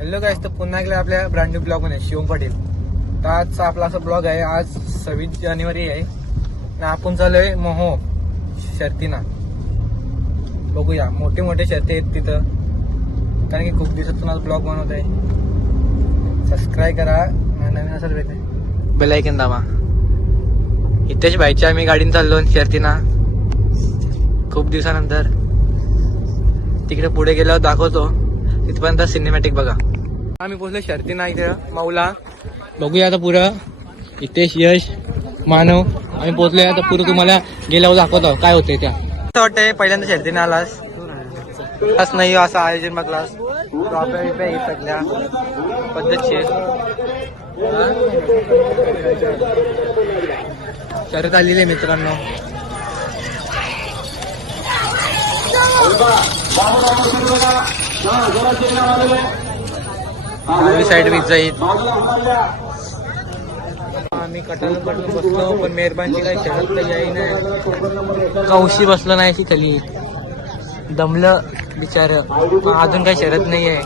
Hello गाईस, तर पुन्हा एकदा आपल्या ब्रँड न्यू ब्लॉग मध्ये शिवम पाटील. तर आजचा आपला असा ब्लॉग आहे. आज 26 जानेवारी आहे आणि आपण चाललोय मोहो शर्तीना. बघूया, मोठे मोठे शर्ती आहेत तिथं, कारण की खूप दिवसातून आज ब्लॉग बनवत आहे. सबस्क्राईब करा, नवीन असेल बेल आयकॉन दाबा. इथेच बाईकच्या आम्ही गाडीने चाललो शर्तीना खूप दिवसानंतर. तिकडे पुढे गेल्यावर दाखवतो, तिथपर्यंत सिनेमॅटिक बघा. आम्ही पोहोचलो शर्तीना इथे मौला. बघूया आता पुरं. इथेच यश मानव आम्ही पोहोचलोय. आता पुरं तुम्हाला गेल्यावर दाखवतो काय होतंय त्या. असं वाटतंय पहिल्यांदा शर्तीना आलास असं नाही, असं आयोजन बघलास सगळ्या पद्धतशीर शर्यत आलेली आहे मित्रांनो. साईड वीज जाईल. आम्ही कटाला पडून बसलो, पण मेहरबानची काही शरत तर याही नाही. कौशी बसलो नाही ती खाली, दमलं बिचार. अजून काही शरत नाहीये.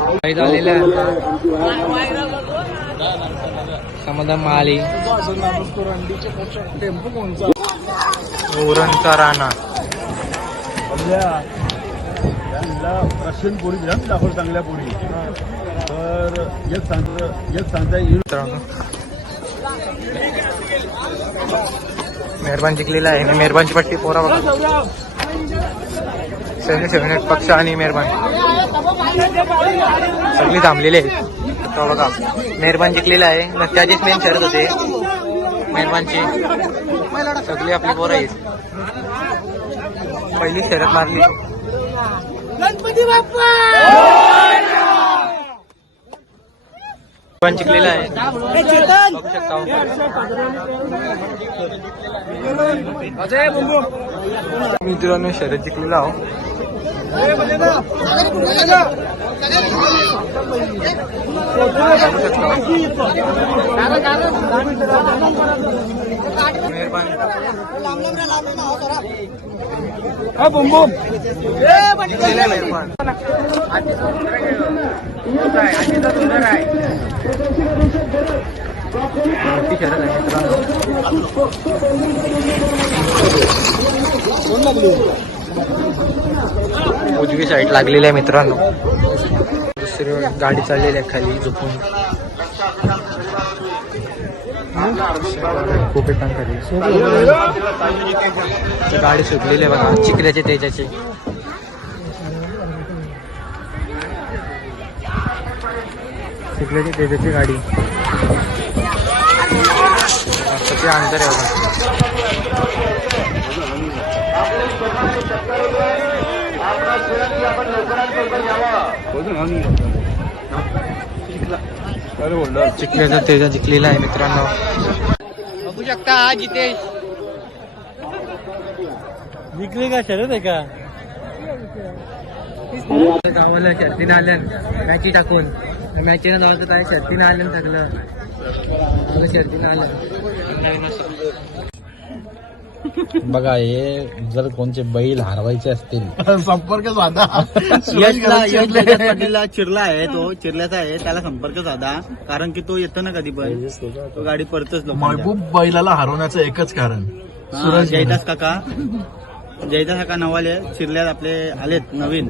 काही झालेलं आहे समाधान माली उरणचा राणा. रशियन पोळी दाखवलं चांगल्या पोळी. तर एक सांगता येईल. मेहरबान जिंकलेला आहे. मेहरबानची पट्टी पोरा बघा. सैन्य पक्ष आणि मेहरबान सगळी थांबलेली आहे. तो बघा, मेहरबान जिंकलेला आहे. त्याचीच मेन शरत होते मेहरबानची. सगळी आपली पोरं आहेत. पहिली शरत मारली. गणपती बाप्पा पण जिंकलेला आहे, बघू शकता. मित्रांनो शर्यत जिंकलेला आहो. मेहरबान उजवी साईड लागलेली आहे मित्रांनो. दुसरी गाडी चाललेली आहे खाली झोपून. खूप एकांखाली गाडी सुटलेली आहे बघा, चिखल्याचे तेजाचे. चिखल्याची तेजाची गाडी. किती अंतर आहे बघा. चिखल्याचा तेजा जिंकलेला आहे मित्रांनो. बघू शकता हा जितेश जिंकली का शरद आहे का. गावाला शर्तीनं आल्यान मॅची टाकून मॅचीनं जायचं काय शर्तीनं आल्यान टाकलं. शर्तीनं आलं बघा, हे जर कोणचे बैल हरवायचे असतील संपर्क साधा. पाटीलला चिरला आहे, तो चिरल्याचा आहे, त्याला संपर्क साधा. कारण की तो येतो ना कधी पण, तो गाडी परतच. महबूब बैलाला हरवण्याचं एकच कारण जयदास काका नवाले चिरल्यात आपले आलेत. नवीन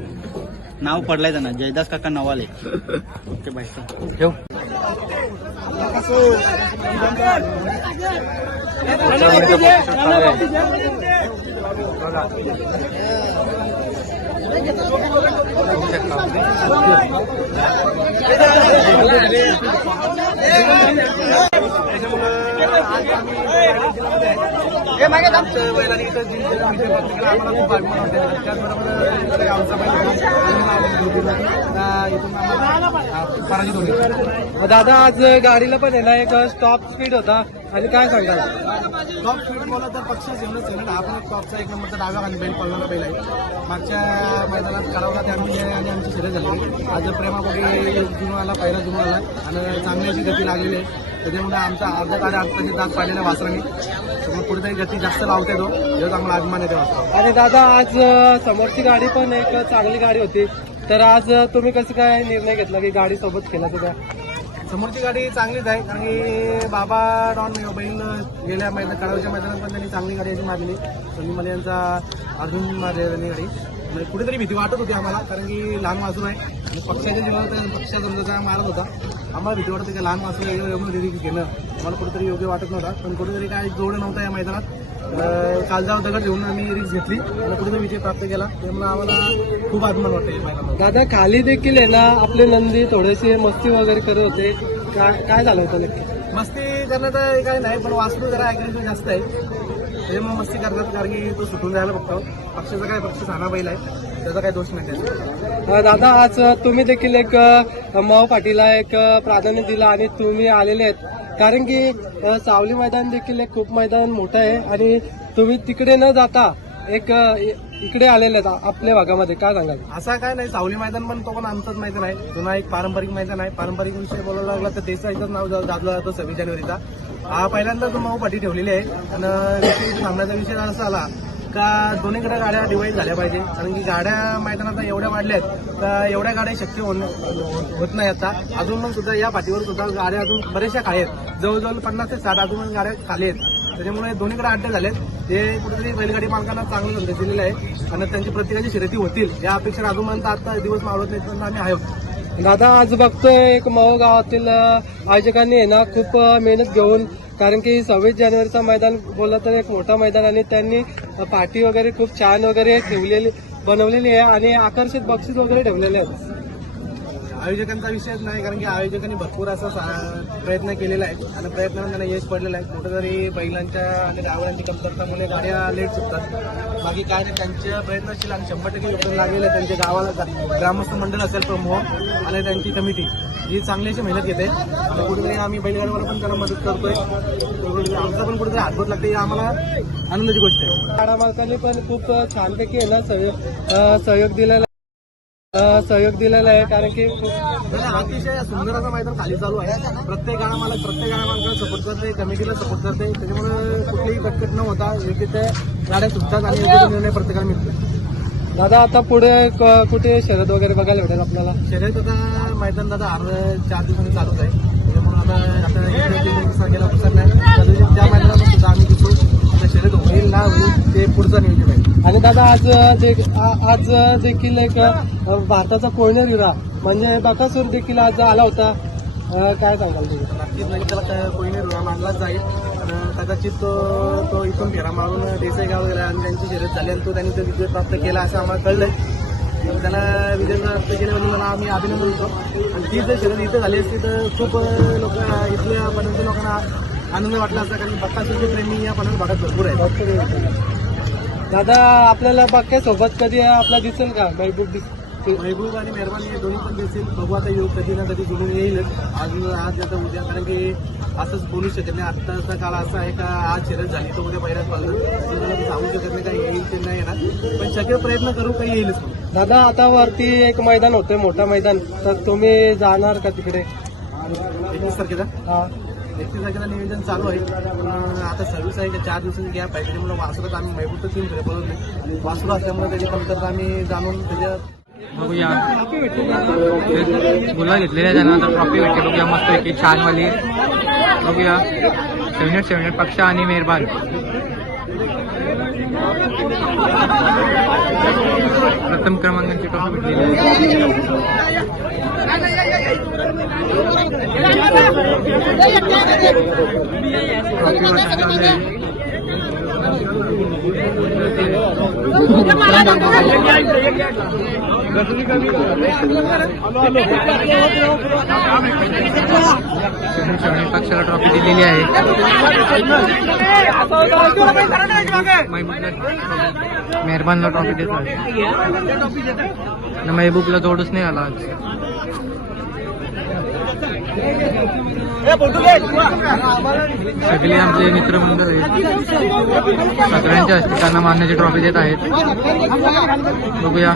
नाव पडलाय त्यांना, जयदास काका नवाले. ओके बाय, ठेव. दादा आज गाडीला पण आहे ना एक स्टॉप स्पीड होता, आणि काय सांगाल. टॉप स्पीड बोला तर पक्ष जेवढं हा पण एक टॉपचा एक नंबरचा डाव्या खाली बैल पडला पहिला आहे. मागच्या मैदानात करावला त्यामुळे आणि आमची शर्यत झाली. आज प्रेमापोटी जुनवाला पहिला जुनवाला आणि चांगली अशी गती लागलेली आहे. त्याच्यामुळे आमचा अर्धा तारे आत्ताची दात पाडलेल्या वासरांनी त्यामुळे पुढे गती जास्त लावते तो चांगला अभिमान येते वासरा. आणि दादा आज समोरची गाडी पण एक चांगली गाडी होती, तर आज तुम्ही कसं काय निर्णय घेतला की गाडी सोबत खेळायचं का? समोरची गाडी चांगलीच आहे, कारण की बाबा डॉन बैल गेल्या कडावच्या मैदानात पण त्यांनी चांगली गाडी अशी मारली. सनी मले यांचा अजून मारली त्यांनी गाडी. म्हणजे कुठेतरी भीती वाटत होती आम्हाला, कारण की लहान वासरू आहे आणि पक्षाच्या जीवावर पक्षा समजा मारत होता. आम्हाला भीती वाटत होती की लहान वासरू एवढं घेणं आम्हाला कुठेतरी योग्य वाटत नव्हता, पण कुठेतरी काय जोड नव्हता या मैदानात. कालजाव दगड घेऊन आम्ही रिस्क घेतली आणि कुठेतरी विजय प्राप्त केला, त्यामुळे आम्हाला खूप अभिमान वाटतो या मैदानात. दादा खाली देखील आहे ना आपले नंदी थोडेसे मस्ती वगैरे करत होते, काय झालं होतं नक्की? मस्ती करण्यात काही नाही, पण वासरू जरा ऍग्रेसिव्ह जास्त आहे, त्याच्यामुळे मस्ती करतात, कारण की तो सुटून जायला बघतो. पक्षाचा काय पक्ष साना बैल आहे, त्याचा काही दोष नाही त्याचा. दादा आज तुम्ही देखील एक माव पाटीला एक प्राधान्य दिलं आणि तुम्ही आलेले आहेत, कारण की सावली मैदान देखील एक खूप मैदान मोठं आहे आणि तुम्ही तिकडे न जाता एक इकडे आलेले आहेत आपल्या भागामध्ये, काय सांगाल? असा काय नाही, सावली मैदान पण तो पण आमचंच मैदान आहे, जुना एक पारंपरिक मैदान आहे. पारंपरिक विषय बोलायला लागला तर त्याचं एकच नाव दाबलं जातं 26 जानेवारीचा. हा पहिल्यांदा तो माऊ पाटी ठेवलेली आहे आणि सामन्याचा विषय असा आला का दोन्हीकडे गाड्या डिवाईड झाल्या पाहिजे, कारण की गाड्या मैदानात एवढ्या वाढल्या आहेत तर एवढ्या गाड्या शक्य होत नाही. आता अजून पण सुद्धा या पाठीवर सुद्धा गाड्या अजून बऱ्याचशा खाली आहेत, जवळजवळ 50 ते 60 अजून गाड्या खाली आहेत. त्याच्यामुळे दोन्हीकडे अड्डे झालेत, ते कुठेतरी बैलगाडी मालकांना चांगलं संदेश दिलेला आहे आणि त्यांची प्रत्येकाची शर्यती होतील या अपेक्षा अजूनपर्यंत आता दिवस मावळत नाही, पण आम्ही आहोत. दादा आज बघतोय एक माव गावातील आयोजकांनी आहे ना खूप मेहनत घेऊन, कारण की 26 जानेवारीचा मैदान बोलला तर एक मोठा मैदान आणि त्यांनी पार्टी वगैरे खूप छान वगैरे बनवलेली आहे आणि आकर्षित बक्षीस वगैरे ठेवलेले आहेत. आयोजकांचा विषयच नाही, कारण की आयोजकांनी भरपूर असा प्रयत्न केलेला आहे आणि प्रयत्नाने त्यांना यश पडलेलं आहे. कुठेतरी बैलांच्या आणि ड्रायव्हरांची कमतरतामुळे गाड्या लेट सुटतात, बाकी काय नाही, त्यांच्या प्रयत्नशील आणि 100% योगदान लागलेलं आहे. त्यांच्या गावाला ग्रामस्थ मंडळ असेल प्रमुख आणि त्यांची कमिटी ही चांगली अशी मेहनत घेते आणि कुठेतरी आम्ही बैलगाडीवर पण त्यांना मदत करतोय. आमचा पण कुठेतरी हातभार लागते, ही आम्हाला आनंदाची गोष्ट आहे. गाडा मालकांनी पण खूप छानपैकी आहे ना सहयोग दिलेला आहे, कारण की अतिशय सुंदर असं मैदान खाली चालू आहे. प्रत्येक गाडा मालकाला सपोर्ट करते, कमिटीला सपोर्ट करते, त्याच्यामुळे कुठलीही कटकट न होता योग्य ते गाड्या सुटतात आणि योग्य निर्णय प्रत्येकाला मिळतो. दादा आता पुढे कुठे शर्यत वगैरे बघायला भेटेल आपल्याला? शर्यत आता मैदान दादा 4 दिवसांनी चालूच आहे, त्याच्यामुळे ज्या मैदानात सुद्धा आम्ही दिसू शर्यत होईल ना होईल ते पुढचं नियोजन आहे. आणि दादा आज देखील एक भारताचा कोयनर हिरा म्हणजे बकासूर देखील आज आला होता, काय सांगाल तुम्ही? नक्कीच नाही, त्याला कोयनर हिरा मानलाच जाईल. कदाचित तो इथून फेरा मारून देसाई गाव गेला आणि त्यांची शर्यत झाली आणि त्यांनी तो विजय प्राप्त केला असं आम्हाला कळलंय. त्याला विजय प्राप्त केल्याबद्दल मला आम्ही अभिनंदन करतो आणि ती जर शर्यत इथं झाली असती तर खूप लोक इथल्या पर्यंत लोकांना आनंद वाटला असता, कारण बक्कासूरचे प्रेमी या पर्यंत भागात भरपूर आहे. दादा आपल्याला बाक्यासोबत कधी आपला दिसेल का महबूब आणि मेहरबानी हे दोन्ही पण दिसेल, बघू आता येऊ कधी ना कधी जुळून येईलच, आज आता उद्या, कारण की असंच बोलू शकत नाही. आत्ताचा काळ असा आहे का आज शर्यत झाली तर उद्या पहिल्याच पाहिलं सांगू शकत नाही काही येईल ते नाही येणार, पण शक्य प्रयत्न करू काही येईलच. दादा आता वरती एक मैदान होते मोठा मैदान, तर तुम्ही जाणार का तिकडे? 21 तारखेला? हा 21 तारखेला नियोजन चालू आहे, आता सर्व्हिस आहे का 4 दिवसांची गॅप आहे, त्याच्यामुळे वासरात आम्ही महबूब तर 3 फेरे बोलत नाही, वासरू असल्यामुळे त्याची कमतरता आम्ही जाणून त्याच्या बघूया गुलाल घेतलेल्या त्यानंतर ट्रॉफी भेटते. बघूया मस्त पैकी छान वाली बघूया 7 पक्षा आणि मेहरबान. प्रथम क्रमांकाची ट्रॉफी भेटलेली पक्षाला ट्रॉफी दिलेली आहे. मेहरबानला ट्रॉफी देत आहे, महबूबला जोडच नाही आला आज. सगळे आमचे मित्रमंडळ आहेत, सगळ्यांच्या हस्ते त्यांना मानण्याची ट्रॉफी देत आहेत. बघूया